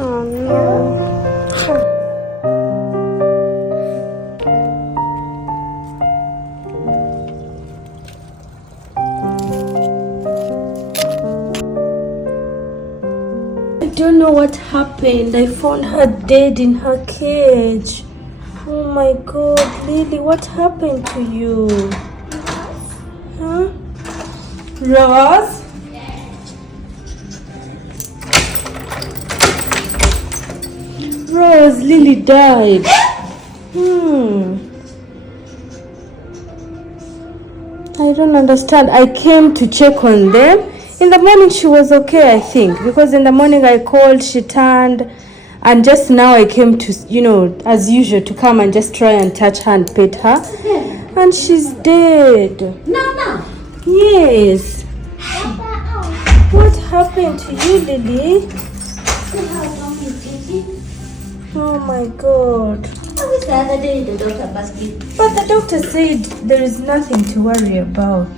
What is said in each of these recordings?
Oh no. I don't know what happened. I found her dead in her cage. Oh my god, Lily, what happened to you? Huh? Rose? Rose, Lily died. I don't understand. I came to check on them. In the morning she was okay, I think, because in the morning I called, she turned, and just now I came to, as usual, to come and just try and touch her and pet her. And she's dead. No. Yes. What happened to you, Lily? Oh my god. The other day the doctor basket. But the doctor said there is nothing to worry about.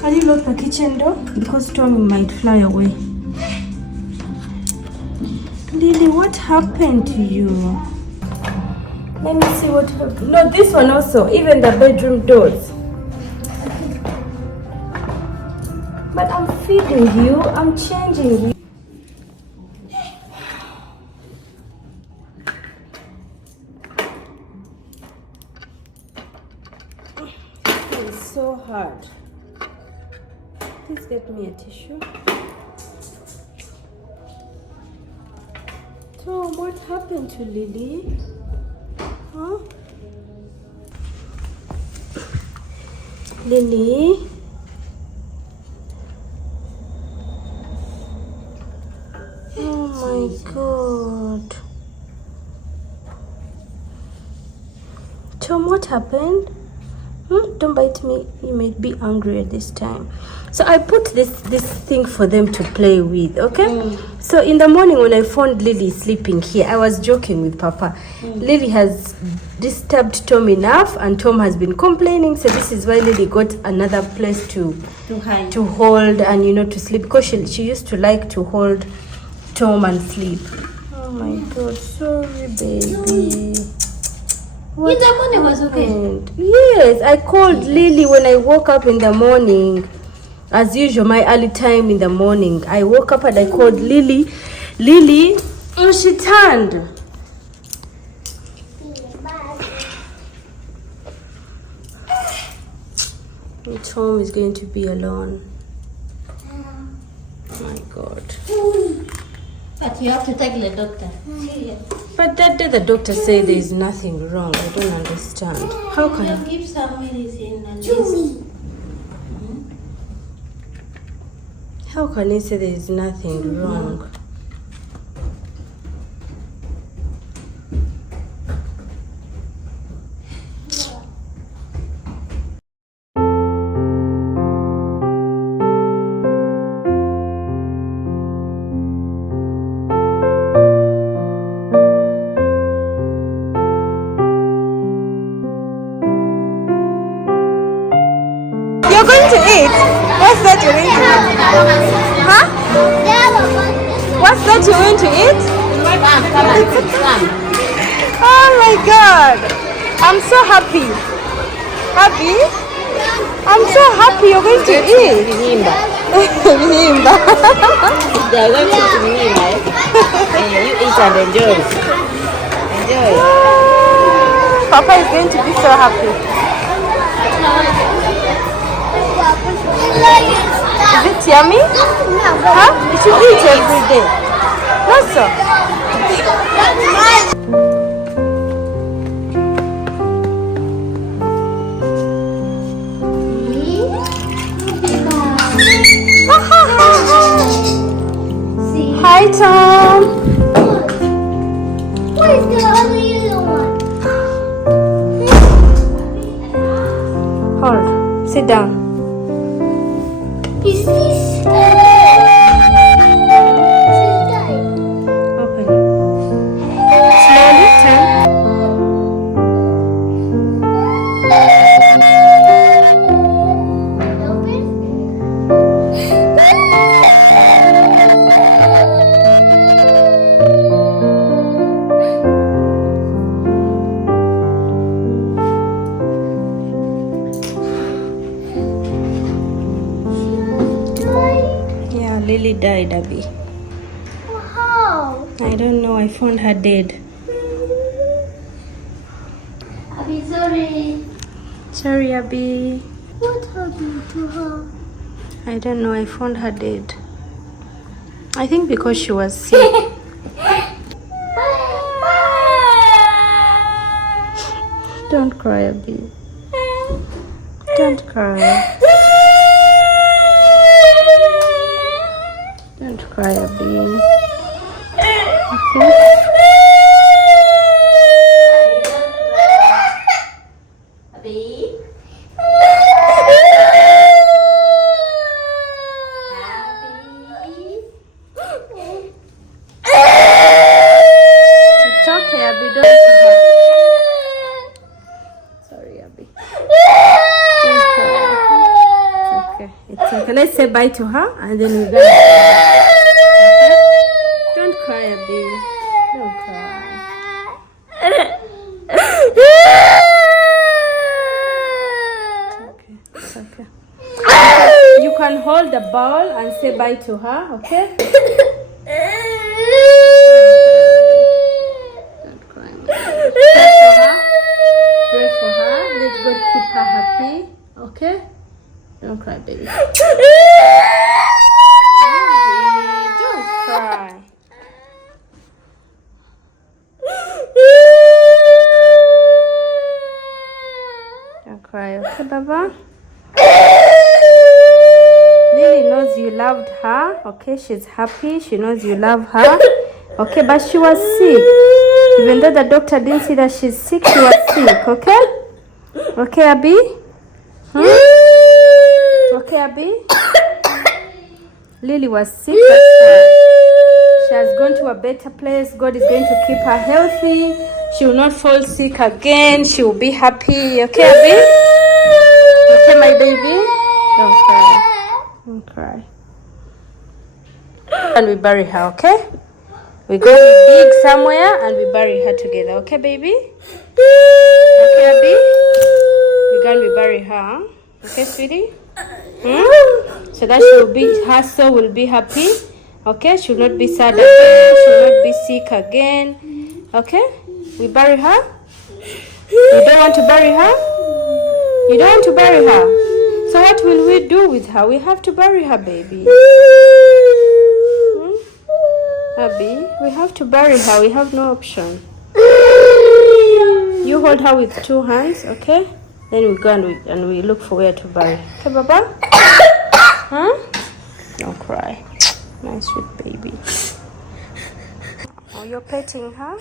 Can you lock the kitchen door? Because Tommy might fly away. Lily, what happened to you? Let me see what happened. No, this one also. Even the bedroom doors. But I'm feeding you. I'm changing you. It's so hard. Please get me a tissue. Tom, what happened to Lily? Huh? Lily? Oh my god. Tom, what happened? Don't bite me. You may be angry at this time. So I put this thing for them to play with, okay? So in the morning when I found Lily sleeping here, I was joking with Papa. Lily has disturbed Tom enough, and Tom has been complaining. So this is why Lily got another place to hold and to sleep, because she used to like to hold Tom and sleep. Oh my god, sorry baby. In the morning was okay. Yes, I called Lily when I woke up in the morning. As usual, my early time in the morning. I woke up and I called Lily. Lily, and she turned. And Tom is going to be alone. Oh my god. But you have to take the doctor. But that day the doctor said there is nothing wrong. I don't understand. How can you give some medicine at least? How can he say there is nothing wrong? You're going to eat? What's that you're going to eat? Huh? What's that you're going to eat? Oh my god. I'm so happy. Happy? I'm so happy you're going to eat. Bihimba. They are going to Bihimba. You eat and enjoy. Enjoy. Papa is going to be so happy. Is it yummy? Huh? You should eat every day. Also. Hi, Tom. Where's the other yellow one? Hold. Sit down. Is this? Open. Slowly turn. Lily died, Abby. How? I don't know. I found her dead. Abby, sorry. Sorry, Abby. What happened to her? I don't know. I found her dead. I think because she was sick. Don't cry, Abby. Don't cry. Don't cry, Abby. Okay? Abby. It's okay, Abby. Don't cry. Sorry, Abby. Don't cry. It's okay. It's okay. Let's say bye to her and then we're gonna. Okay? Don't cry, Abby. Don't cry. It's okay. You can hold the ball and say bye to her, okay? Don't cry. Pray for her. Let God keep her happy, okay? Don't cry, baby. Baby, don't cry. Don't cry, okay, Baba? Lily knows you loved her, okay? She's happy. She knows you love her, okay? But she was sick. Even though the doctor didn't see that she's sick, she was sick, okay? Okay, Abby? Okay, Abby? Lily was sick, that's why. She has gone to a better place. God is going to keep her healthy. She will not fall sick again. She will be happy. Okay, Abby? Okay, my baby? Don't cry. Don't cry. And we bury her, okay? We go, we dig somewhere and we bury her together. Okay, baby? Okay, Abby? We go and we bury her. Okay, sweetie? So that she will be, her soul will be happy. Okay, she will not be sad again. She will not be sick again. Okay, we bury her. You don't want to bury her? You don't want to bury her? So what will we do with her? We have to bury her, baby. Abby, we have to bury her. We have no option. You hold her with 2 hands, okay? Then we go and we look for where to bury. Okay, Baba? Don't cry. My sweet baby. Oh, you're petting her?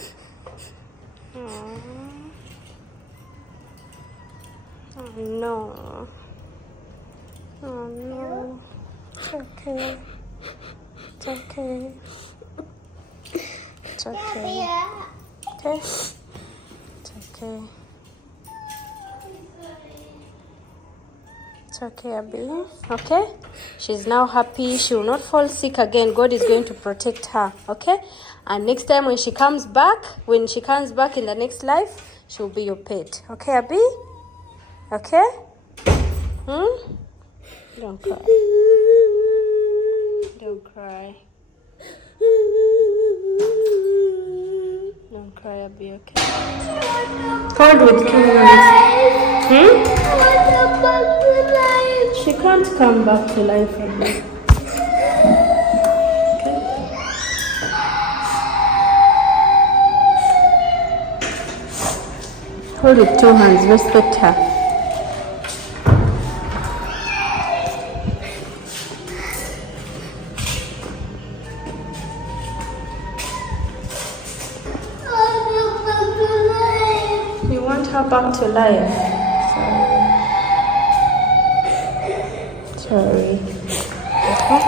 Oh no. Oh no. It's okay. It's okay. It's okay. Okay? It's okay. It's okay, Abby. Okay? She's now happy. She will not fall sick again. God is going to protect her. Okay? And next time when she comes back in the next life, she will be your pet. Okay, Abby? Okay? Don't cry. Don't cry. Don't cry, Abby, okay? Hold with 2 hands. She can't come back to life, Abby. Hold with 2 hands, respect her. You want her back to life. Sorry. Okay.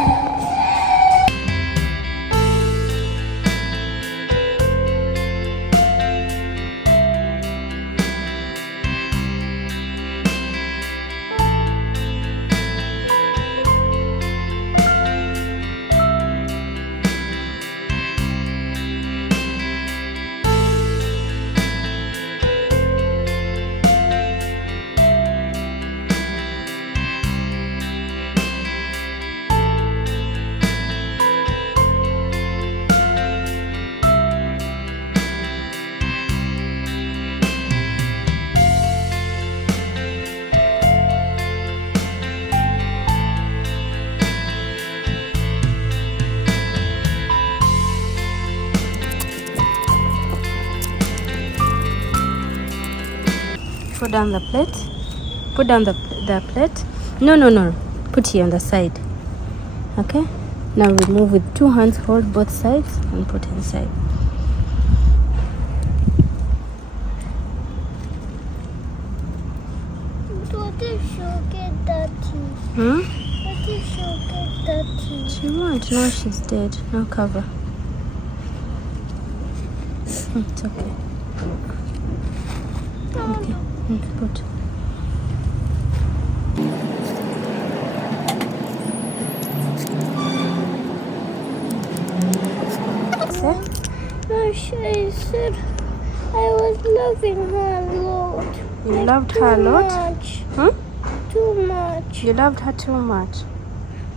Put down the plate. Put down the plate. No. Put here on the side. Okay. Now remove with 2 hands. Hold both sides and put inside. What if she'll get dirty? What if she'll get dirty? She won't. No, she's dead. No cover. It's okay. Okay. Put. No, she said I was loving her a lot. You loved her a lot? Much. Too much. You loved her too much.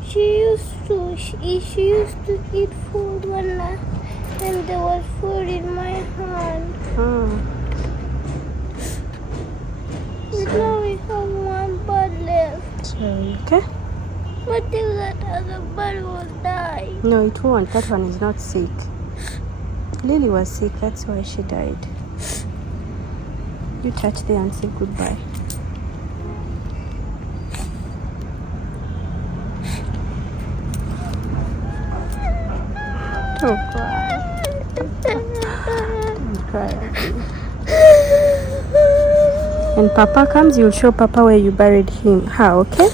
She used to eat food and there was food in my hand. But now we have one bird left. Sorry, okay? What if that other bird will die? No, it won't. That one is not sick. Lily was sick, that's why she died. You touch there and say goodbye. Don't cry. Don't cry. When Papa comes, you'll show Papa where you buried her, okay?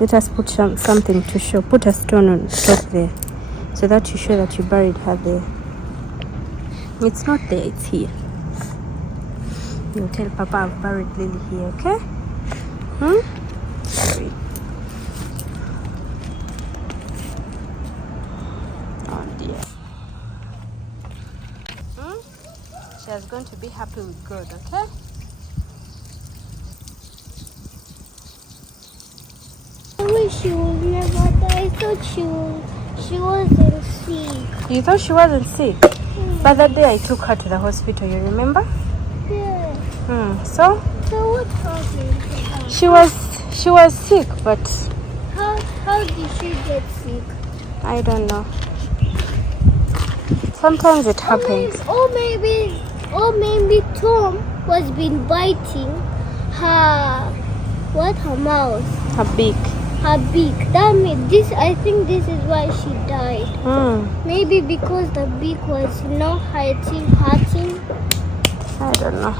Let us put something to show. Put a stone on top there, so that you show that you buried her there. It's not there, it's here. You'll tell Papa I've buried Lily here, okay? Sorry. Oh dear. She is going to be happy with God, okay? I wish she would never die. I thought she wasn't sick. You thought she wasn't sick? But that day I took her to the hospital, you remember? Yeah. So what happened to her? She was sick, but How did she get sick? I don't know. Sometimes it happens. Or maybe Tom was been biting her mouth. Her beak. Her beak. That means this. I think this is why she died. Maybe because the beak was not hurting. I don't know.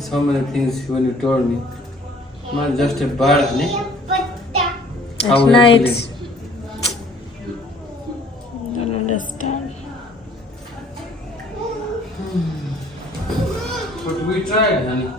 So many things when you told me. Not just a bird, At night. I don't understand. But we tried, honey.